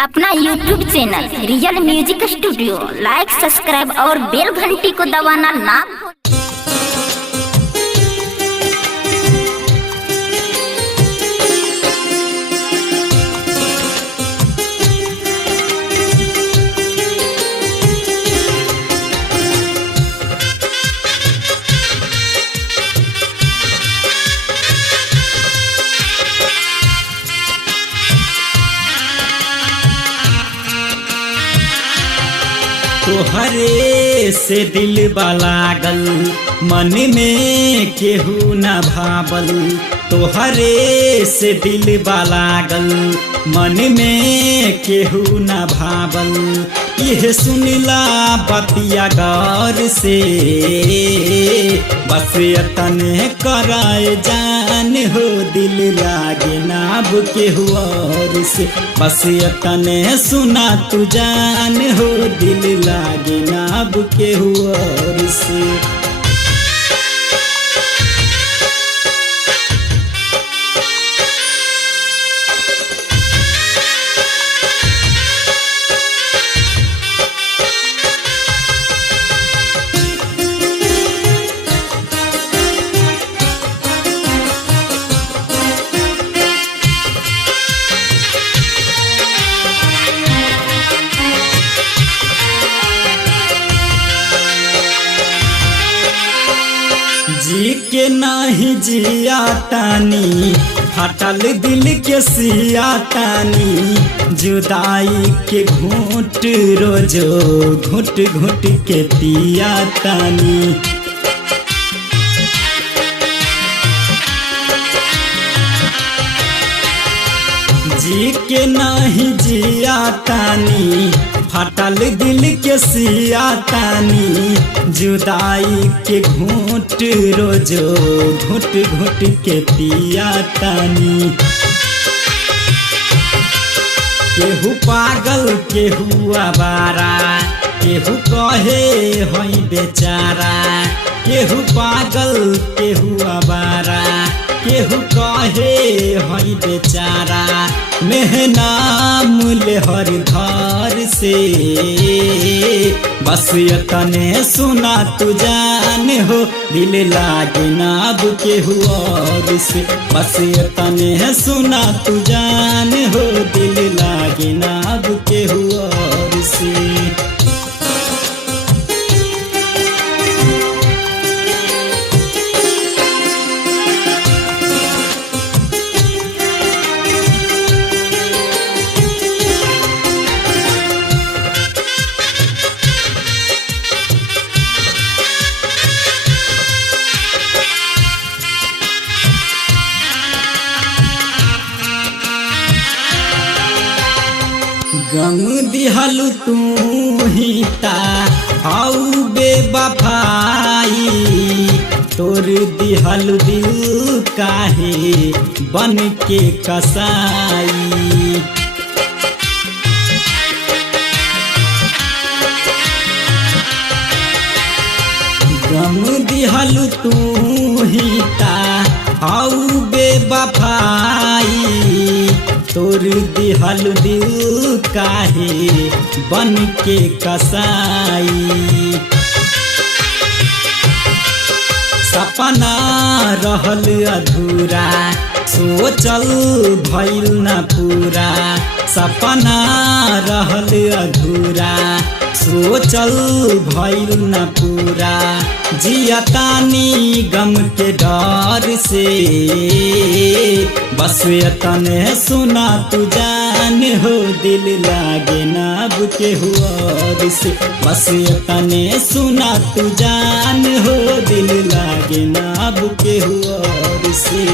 अपना YouTube channel real music studio like subscribe और bell घंटी को दबाना ना भूलें। तोहरे से दिल लागल मन में केहू न भावल। तोहरे से दिल लागल मन में केहू न भावल। यह सुनला बतिया गौर से बस तने कराए जान हो दिल लागे नाब केहू और से। बस तने सुना तू जान हो दिल लागे नाब केहू और से। जी के नाही जिया तानी फटल दिल के सिया तानी। जुदाई के घूंट रोजो घुट घुट के पिया तानी। जी के नाही जिया तानी फटल दिल के सिया तानी। जुदाई के घूंट रोजो घुट घुट के पिया तानी। केहू पागल केहू आवारा केहू कहे होई बेचारा। केहू पागल केहू आवारा केहू कहे होई बेचारा। मेहना मूल्य हर धार से बस तने सुना तू जान हो दिल लागे नाब केहू और से। बस तने सुना तू जान हो दिल लागे नाब केहू और से। गम दिहलु तू ही ता हाउ बेवफाई। तोर दिहलु दिल काहे बन के कसाई। गम दिहलु तू ही ता हाउ बेवफाई। तोर दिहल दिल काहे बन के कसाई। सपना रहल अधूरा सोचल भइल न पूरा। सपना रहल अधूरा सोचल भइल न पूरा। जियतानी गम के डर से बस तने सुना तू जान हो दिल लागे नाब केहू और से। बस तने सुना तू जान हो दिल लागे नाब केहू और से।